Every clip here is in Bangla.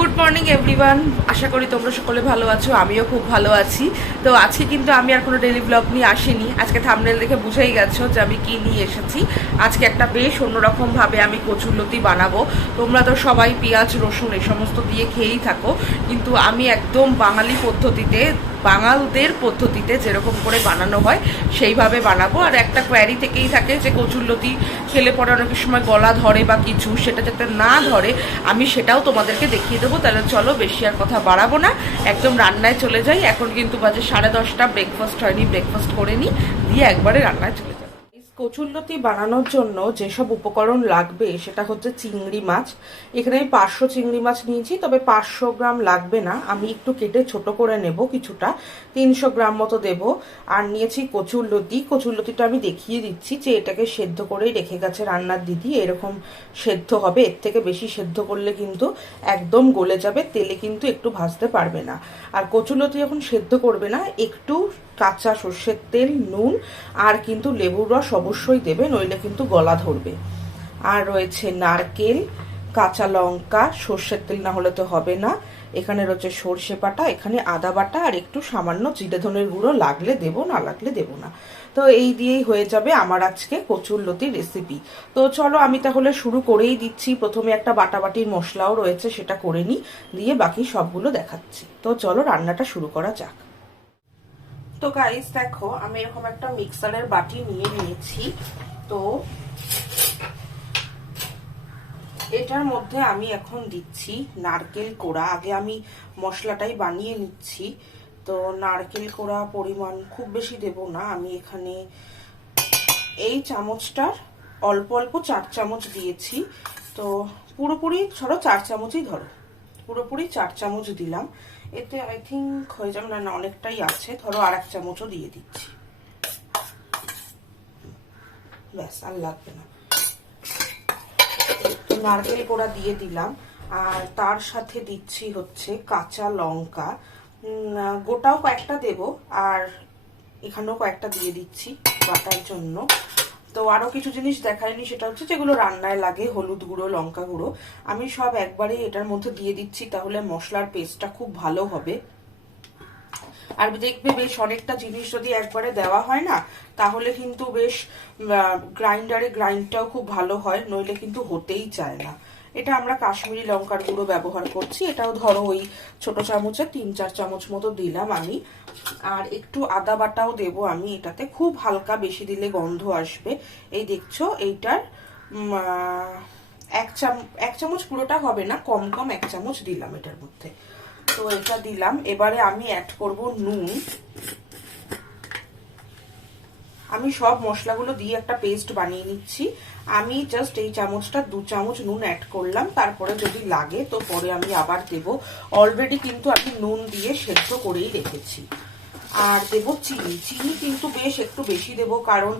গুড মর্নিং এভরিওয়ান, আশা করি তোমরা সকলে ভালো আছো। আমিও খুব ভালো আছি। তো আজকে কিন্তু আমি আর কোনো ডেলি ব্লগ নিয়ে আসিনি। আজকে থাম্বনেল দেখে বুঝেই গেছো যে আমি কি নিয়ে এসেছি। আজকে একটা বেশ অন্যরকমভাবে আমি কচুরলতি বানাবো। তোমরা তো সবাই পেঁয়াজ রসুন এই সমস্ত দিয়ে খেয়েই থাকো, কিন্তু আমি একদম বাঙালি পদ্ধতিতে, বাঙালদের পদ্ধতিতে যেরকম করে বানানো হয় সেইভাবে বানাবো। আর একটা কোয়ারি থেকেই থাকে যে কচুরলতি খেলে পরে অনেক সময় গলা ধরে বা কিছু, সেটা যাতে না ধরে আমি সেটাও তোমাদেরকে দেখিয়ে দেবো। তাহলে চলো বেশি আর কথা বাড়াবো না, একদম রান্নায় চলে যাই। এখন কিন্তু বাজে 10:30, ব্রেকফাস্ট হয়নি, ব্রেকফাস্ট করে নিই, দিয়ে একবারে রান্নায় চলে যাই। কচুরলতি বানানোর জন্য যেসব উপকরণ লাগবে সেটা হচ্ছে চিংড়ি মাছ। এখানে আমি 500 চিংড়ি মাছ নিয়েছি, তবে 500 গ্রাম লাগবে না, আমি একটু কেটে ছোট করে নেব, কিছুটা 300 গ্রাম মতো দেব। আর নিয়েছি কচুরলতি। কচুরলতিটা আমি দেখিয়ে দিচ্ছি যে এটাকে সেদ্ধ করেই রেখে গেছে রান্নার দিদি। এরকম সেদ্ধ হবে, এর থেকে বেশি সেদ্ধ করলে কিন্তু একদম গলে যাবে, তেলে কিন্তু একটু ভাজতে পারবে না। আর কচুরলতি যখন সেদ্ধ করবে না, একটু কাঁচা সর্ষের তেল, নুন আর কিন্তু লেবুর রস অবশ্যই দেবে, নইলে কিন্তু গলা ধরবে। আর রয়েছে নারকেল, কাঁচা লঙ্কা, সর্ষের তেল না হলে তো হবে না। এখানে রয়েছে সর্ষে বাটা, এখানে আদা বাটা আর একটু সামান্য জিরে ধনের গুঁড়ো, লাগলে দেবো, না লাগলে দেবো না। তো এই দিয়েই হয়ে যাবে আমার আজকে কচুরলতির রেসিপি। তো চলো আমি তাহলে শুরু করেই দিচ্ছি। প্রথমে একটা বাটাবাটির মশলাও রয়েছে, সেটা করে নিই, দিয়ে বাকি সবগুলো দেখাচ্ছি। তো চলো রান্নাটা শুরু করা যাক। তো গাইস দেখো, আমি এরকম একটা মিক্সারের বাটি নিয়ে নিয়েছি। তো এটার মধ্যে আমি এখন দিচ্ছি নারকেল কোড়া। আগে আমি মশলাটাই বানিয়ে নিচ্ছি। তো নারকেল কোড়া পরিমাণ খুব বেশি দেব না, আমি এখানে এই চামচটার অল্প অল্প 4 চামচ দিয়েছি। তো পুরোপুরি ধরো 4 চামচই ধরো, পুরোপুরি 4 চামচ দিলাম। এতে আই থিঙ্ক হয়ে যাবে, না অনেকটাই আছে, ধরো আর 1 চামচও দিয়ে দিচ্ছি, ব্যাস আর লাগবে না। তো নারকেল কোড়া দিয়ে দিলাম, আর তার সাথে দিচ্ছি হচ্ছে কাঁচা লঙ্কা। গোটাও কয়েকটা দেব, আর এখানেও কয়েকটা দিয়ে দিচ্ছি বাটার জন্য। তো আরো কিছু জিনিস দেখাইনি, সেটা হচ্ছে যেগুলো রান্নায় লাগে, হলুদ গুঁড়ো, লঙ্কা গুঁড়ো, আমি সব একবারে এটার মধ্যে দিয়ে দিচ্ছি, তাহলে মশলার পেস্টটা খুব ভালো হবে। আর দেখবে বেশ অনেকটা জিনিস যদি একবারে দেওয়া হয় না, তাহলে কিন্তু বেশ গ্রাইন্ডারে গ্রাইন্ডটাও খুব ভালো হয়, নইলে কিন্তু হতেই চায় না। এটা আমরা কাশ্মীরি লঙ্কার গুঁড়ো ব্যবহার করছি, এটাও ধরো ওই ছোট চামচে 3-4 চামচ মতো দিলাম আমি। আর একটু আদা বাটাও দেব আমি এটাতে, খুব হালকা, বেশি দিলে গন্ধ আসবে। এই দেখছো এইটার 1 চামচ পুরোটা হবে না, কম কম 1 চামচ দিলাম এটার মধ্যে। তো এটা দিলাম। এবারে আমি অ্যাড করব নুন। আমি সব মশলাগুলো দিয়ে একটা পেস্ট বানিয়ে নিচ্ছি। আমি জাস্ট এই চামচটা 2 চামচ নুন অ্যাড করলাম, তারপরে যদি লাগে তো পরে আমি আবার দেব। অলরেডি কিন্তু আমি নুন দিয়ে সেদ্ধ করেই রেখেছি। আর দেব চিনি। চিনি কিন্তু বেশ একটু বেশি দেব, কারণ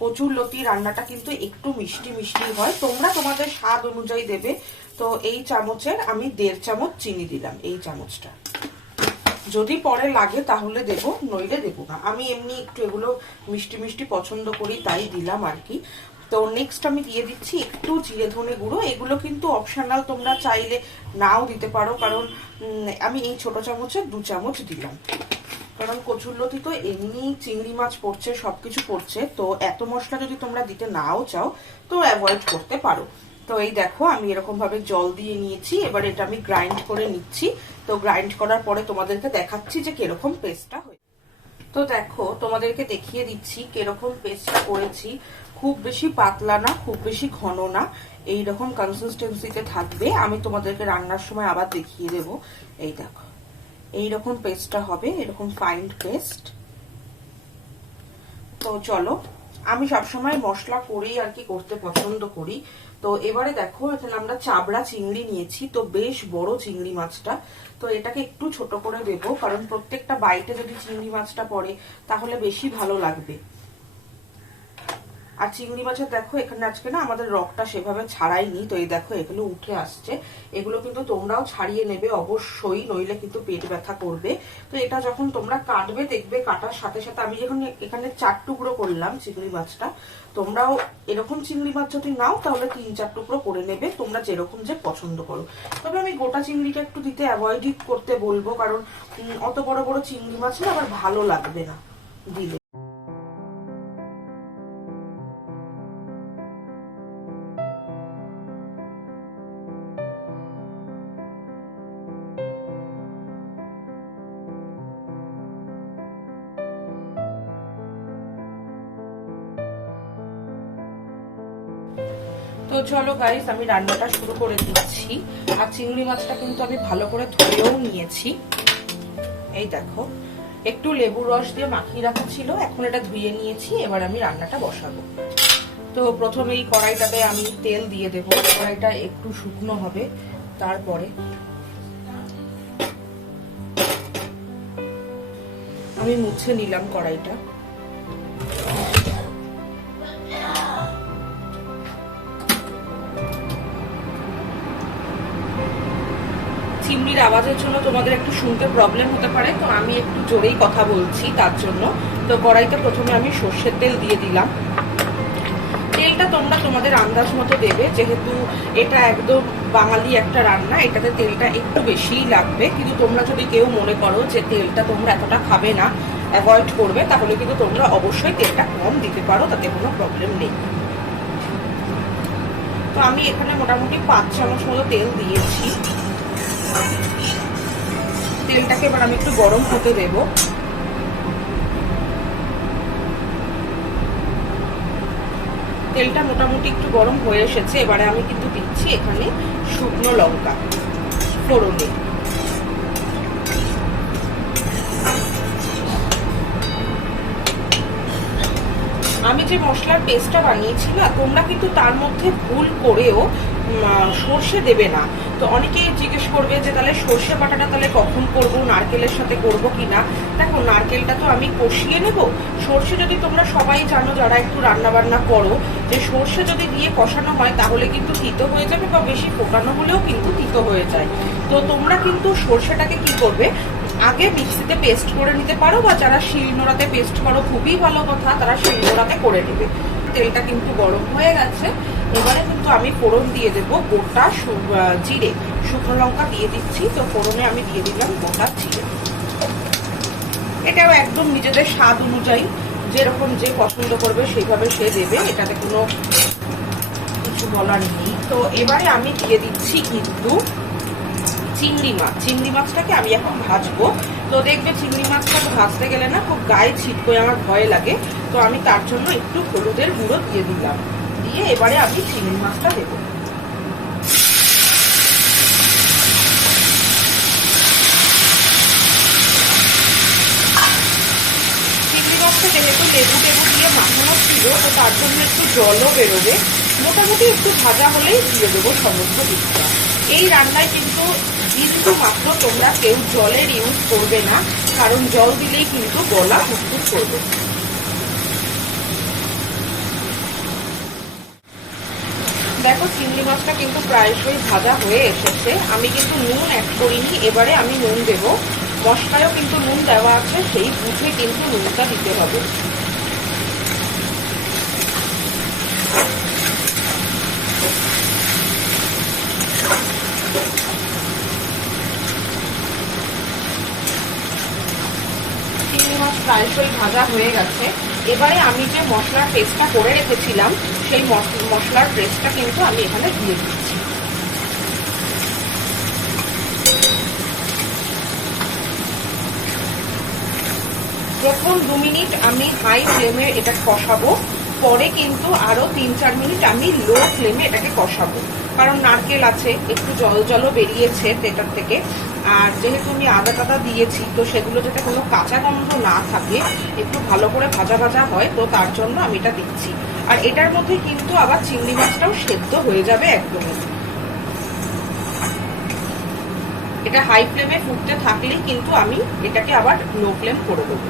কচুরলতি রান্নাটা কিন্তু একটু মিষ্টি মিষ্টি হয়, তোমরা তোমাদের স্বাদ অনুযায়ী দেবে। তো এই চামচের আমি 1.5 চামচ চিনি দিলাম, এই চামচটা। যদি পরে লাগে তাহলে দেব, নইলে দেব না। আমি এমনি একটু এগুলো মিষ্টি মিষ্টি পছন্দ করি, তাই দিলাম আর কি। তো নেক্সট আমি দিয়ে দিচ্ছি একটু জিরে ধনে গুঁড়ো। এগুলো কিন্তু অপশনাল, তোমরা চাইলে নাও দিতে পারো, কারণ আমি এই ছোট চামচের 2 চামচ দিলাম, কারণ কচুরলতি তো এমনি চিংড়ি মাছ পড়ছে, সবকিছু পড়ছে, তো এত মশলা যদি তোমরা দিতে নাও চাও তো অ্যাভয়েড করতে পারো। তো এই দেখো আমি এরকম ভাবে জল দিয়ে নিয়েছি, এবার এটা আমি গ্রাইন্ড করে নিচ্ছি। তো গ্রাইন্ড করার পরে তোমাদেরকে দেখাচ্ছি যে কিরকম পেস্টটা হয়। তো দেখো তোমাদেরকে দেখিয়ে দিচ্ছি কিরকম পেস্টটা করেছি। খুব বেশি পাতলা না, খুব বেশি ঘন না, এইরকম কনসিস্টেন্সিতে থাকবে। আমি তোমাদেরকে রান্নার সময় আবার দেখিয়ে দেব। এই দেখো এইরকম পেস্টটা হবে, এরকম ফাইন পেস্ট। তো চলো, আমি সবসময় মশলা করেই আর কি করতে পছন্দ করি। তো এবারে দেখো এখানে আমরা চাবড়া চিংড়ি নিয়েছি, তো বেশ বড় চিংড়ি মাছটা। তো এটাকে একটু ছোট করে দেবো, কারণ প্রত্যেকটা বাইটে যদি চিংড়ি মাছটা পড়ে তাহলে বেশি ভালো লাগবে। আর চিংড়ি মাছের দেখো এখানে আজকে না আমাদের রকটা সেভাবে ছাড়াইনি, তো এই দেখো এগুলো উঠে আসছে। এগুলো কিন্তু তোমরাও ছাড়িয়ে নেবে অবশ্যই, নইলে কিন্তু পেট ব্যথা করবে। তো এটা যখন তোমরা কাটবে দেখবে কাটার সাথে সাথে আমি যখন এখানে 4 টুকরো করলাম চিংড়ি মাছটা, তোমরাও এরকম চিংড়ি মাছ যদি নাও তাহলে 3-4 টুকরো করে নেবে, তোমরা যেরকম যে পছন্দ করো। তবে আমি গোটা চিংড়িটা একটু দিতে অ্যাভয়েডই করতে বলবো, কারণ অত বড় বড় চিংড়ি মাছ না আবার ভালো লাগবে না দিলে। তো চলো গাইস আমি রান্নাটা শুরু করে দিচ্ছি। আর চিংড়ি মাছটা কিন্তু আমি ভালো করে ধুয়েও নিয়েছি, এই দেখো একটু লেবুর রস দিয়ে মাখিয়ে রাখা ছিল, এখন এটা ধুয়ে নিয়েছি। এবার আমি রান্নাটা বসাবো। তো প্রথমেই কড়াইটাতে আমি তেল দিয়ে দেবো, কড়াইটা একটু শুকনো হবে। তারপরে আমি মুছে নিলাম কড়াইটা। চিমনির আওয়াজের জন্য তোমাদের একটু শুনতে প্রবলেম হতে পারে, তো আমি একটু জোরেই কথা বলছি তার জন্য। তো কড়াইতে প্রথমে আমি সর্ষের তেল দিয়ে দিলাম। তেলটা তোমরা তোমাদের আন্দাজ মতো দেবে, যেহেতু এটা একদম বাঙালি একটা রান্না, এটাতে তেলটা একটু বেশিই লাগবে। কিন্তু তোমরা যদি কেউ মনে করো যে তেলটা তোমরা এতটা খাবে না, অ্যাভয়েড করবে, তাহলে কিন্তু তোমরা অবশ্যই তেলটা কম দিতে পারো, তাতে কোনো প্রবলেম নেই। তো আমি এখানে মোটামুটি 5 চামচ মতো তেল দিয়েছি। তেলটাকে এবার আমি একটু গরম হতে দেব। তেলটা মোটামুটি একটু গরম হয়ে এসেছে, এবারে আমি কিন্তু দিচ্ছি এখানে শুকনো লঙ্কা ফোড়নে। আমি যে মশলার পেস্টটা বানিয়েছি না, তোমরা কিন্তু তার মধ্যে ভুল করেও সর্ষে দেবে না। তো অনেকেই জিজ্ঞেস করবে যে তাহলে সর্ষে বাটাটা তাহলে কখন করবো, নারকেলের সাথে করবো কিনা। দেখো নারকেলটা তো আমি কষিয়ে নেব। সর্ষে যদি তোমরা সবাই জানো যারা একটু রান্না বান্না করো, যে সর্ষে যদি দিয়ে কষানো হয় তাহলে কিন্তু তিতো হয়ে যাবে, বা বেশি ফোটানো হলেও কিন্তু তিতো হয়ে যায়। তো তোমরা কিন্তু সর্ষেটাকে কি করবে, আগে মিক্সিতে পেস্ট করে নিতে পারো, বা যারা শিলনোড়াতে পেস্ট করো খুবই ভালো কথা, তারা শিলনোড়াতে করে নেবে। তেলটা কিন্তু গরম হয়ে গেছে, এবারে কিন্তু আমি ফোড়ন দিয়ে দেবো গোটা জিরে, শুকনো লঙ্কা দিয়ে দিচ্ছি। তো ফোড়নে আমি দিয়ে দিলাম গোটা জিরে। এটাও একদম নিজেদের স্বাদ অনুযায়ী, যেরকম যে পছন্দ করবে সেইভাবে সে দেবে, এটাতে কোনো কিছু বলার নেই। তো এবারে আমি দিয়ে দিচ্ছি কিন্তু চিংড়ি মাছ। চিংড়ি মাছটাকে আমি এখন ভাজবো। তো দেখবে চিংড়ি মাছটা ভাজতে গেলে না খুব গায়ে ছিটকোয়, আমার ভয় লাগে। তো আমি তার জন্য একটু হলুদের গুঁড়ো দিয়ে দিলাম, দিয়ে এবারে আমি চিংড়ি মাছটা দেবো। চিংড়ি মাছটা যেহেতু লেবু দিয়ে মাখানো ছিল, তো তার জন্য একটু জলও বেরোবে। মোটামুটি একটু ভাজা হলেই দিয়ে দেবো সমস্ত দিকটা। এই রান্নায় কিন্তু বিন্দু মাত্র তোমরা কেউ জলের ইউজ করবে না, কারণ জল দিলেই কিন্তু গলা হুটহুট করবে। দেখো চিংড়ি মাছটা কিন্তু প্রায়শই ভাজা হয়ে এসেছে। আমি কিন্তু নুন অ্যাড করিনি, এবারে আমি নুন দেবো। মশলায়ও কিন্তু নুন দেওয়া আছে, সেই বুঝে কিন্তু নুনটা দিতে হবে। চিংড়ি মাছ প্রায়শই ভাজা হয়ে গেছে। এবারে আমি যে মশলার পেস্টটা করে রেখেছিলাম, সেই মশলার পেস্টটা কিন্তু আমি এখানে দিয়ে দিচ্ছি। প্রথম 2 মিনিট আমি হাই ফ্লেমে এটা কষাবো, পরে কিন্তু আরো 3-4 মিনিট আমি লো ফ্লেমে এটাকে কষাবো, কারণ নারকেল আছে, একটু জলও বেরিয়েছে এটার থেকে। আর যেহেতু আমি আদা টাদা দিয়েছি, তো সেগুলো যাতে কোনো কাঁচা গন্ধ না থাকে, একটু ভালো করে ভাজা ভাজা হয়, তো তার জন্য আমি এটা দিচ্ছি। আর এটার মধ্যে কিন্তু আবার চিংড়ি মাছটাও সেদ্ধ হয়ে যাবে একদমই। এটা হাই ফ্লেমে ফুটতে থাকলেই কিন্তু আমি এটাকে আবার লো ফ্লেম করে দেবো,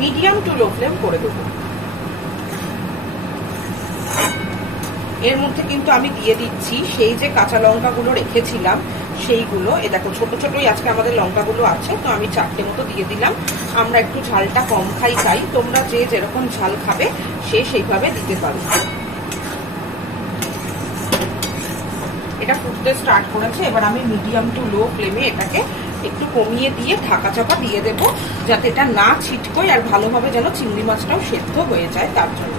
মিডিয়াম টু লো ফ্লেম করে দেবো। এর মধ্যে কিন্তু আমি দিয়ে দিচ্ছি সেই যে কাঁচা লঙ্কাগুলো রেখেছিলাম সেইগুলো। এ দেখো ছোট ছোটই আজকে আমাদের লঙ্কাগুলো আছে, তো আমি 4টে মতো দিয়ে দিলাম। আমরা একটু ঝালটা কম খাই তাই তোমরা যে যেরকম ঝাল খাবে সে সেইভাবে দিতে পারো। এটা ফুটতে স্টার্ট করেছে, এবার আমি মিডিয়াম টু লো ফ্লেমে এটাকে একটু কমিয়ে দিয়ে ঢাকা চাপা দিয়ে দেব, যাতে এটা না ছিটকোয় আর ভালোভাবে যেন চিংড়ি মাছটাও সেদ্ধ হয়ে যায় তার জন্য।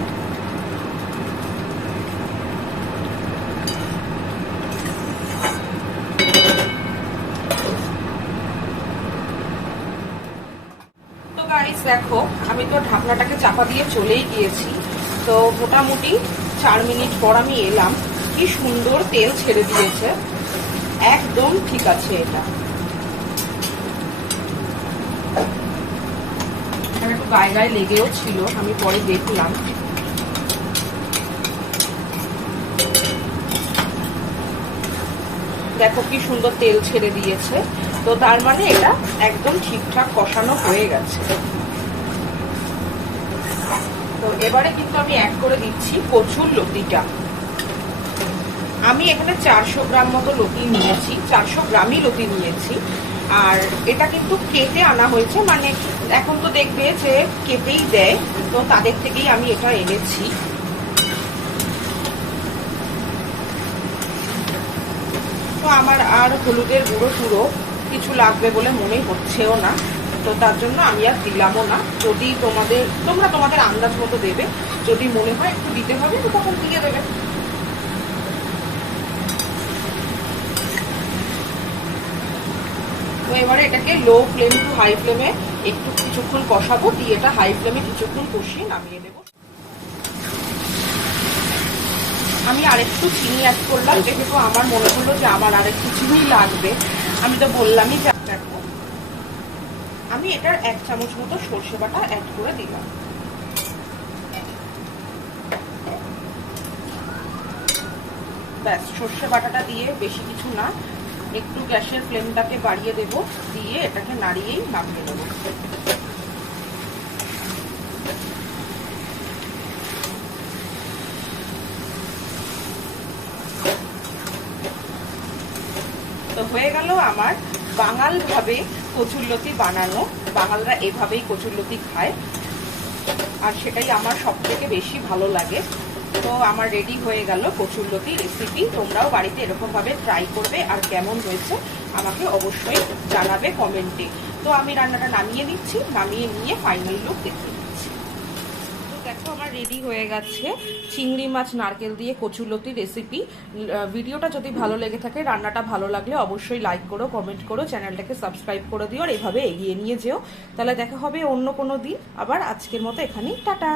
তো গাইস দেখো আমি তো ঢাকনাটাকে চাপা দিয়ে চলেই গিয়েছি। তো মোটামুটি 4 মিনিট পর আমি এলাম, কি সুন্দর তেল ছেড়ে দিয়েছে, একদম ঠিক আছে। এটা একটু গায়ে গায়ে লেগেও ছিল, আমি পরে দেখলাম। দেখো কি সুন্দর তেল ছেড়ে দিয়েছে, তো তার মানে এটা একদম ঠিকঠাক কষানো হয়ে গেছে। তো এবারে কিন্তু আমি অ্যাড করে দিচ্ছি কচুর লতিটা। আমি এখানে 400 গ্রাম মতো লতি নিয়েছি, 400 গ্রামই লতি নিয়েছি। আর এটা কিন্তু কেটে আনা হয়েছে, মানে এখন তো দেখবে যে কেটেই দেয়, তো তাদের থেকেই আমি এটা এনেছি। তো আমার আর হলুদের গুঁড়ো টুড়ো কিছু লাগবে বলে মনে হচ্ছেও না, তো তার জন্য আমি আর দিলামও না। যদি তোমরা তোমাদের আন্দাজ মতো দেবে, যদি মনে হয় একটু দিতে হবে তো তখন দিয়ে দেবে। তো এবারে এটাকে লো ফ্লেম টু হাই ফ্লেমে একটু কিছুক্ষণ কষাবো, দিয়ে এটা হাই ফ্লেমে কিছুক্ষণ কষিয়ে নামিয়ে দেবো। আমি আরেকটু চিনি অ্যাড করলাম, যেহেতু আমার মনে হলো যে আমার আরেকটু চিনি লাগবে। আমি তো বললামই যে দেখো আমি এটার 1 চামচ মতো সর্ষে বাটা অ্যাড করে দিলাম। ব্যাস, সর্ষে বাটাটা দিয়ে বেশি কিছু না, একটু গ্যাসের ফ্লেমটাকে বাড়িয়ে দেব, দিয়ে এটাকে নাড়িয়েই নামিয়ে দেবো। তো হয়ে গেল আমার বাঙাল ভাবে কচুরলতি বানানো। বাঙালরা এভাবেই কচুরলতি খায়, আর সেটাই আমার সব থেকে বেশি ভালো লাগে। তো আমার রেডি হয়ে গেল কচুরলতি রেসিপি। তোমরাও বাড়িতে এরকম ভাবে ট্রাই করবে, আর কেমন হয়েছে আমাকে অবশ্যই জানাবে কমেন্টে। তো আমি রান্নাটা নামিয়ে নিচ্ছি, নামিয়ে নিয়ে ফাইনাল লুক দেখে নিচ্ছি। তো দেখো আমার রেডি হয়ে গেছে চিংড়ি মাছ নারকেল দিয়ে কচুরলতি রেসিপি। ভিডিওটা যদি ভালো লেগে থাকে, রান্নাটা ভালো লাগলে অবশ্যই লাইক করো, কমেন্ট করো, চ্যানেলটাকে সাবস্ক্রাইব করে দিও, আর এভাবে এগিয়ে নিয়ে যেও। তাহলে দেখা হবে অন্য কোনো দিন আবার। আজকের মতো এখানেই টাটা।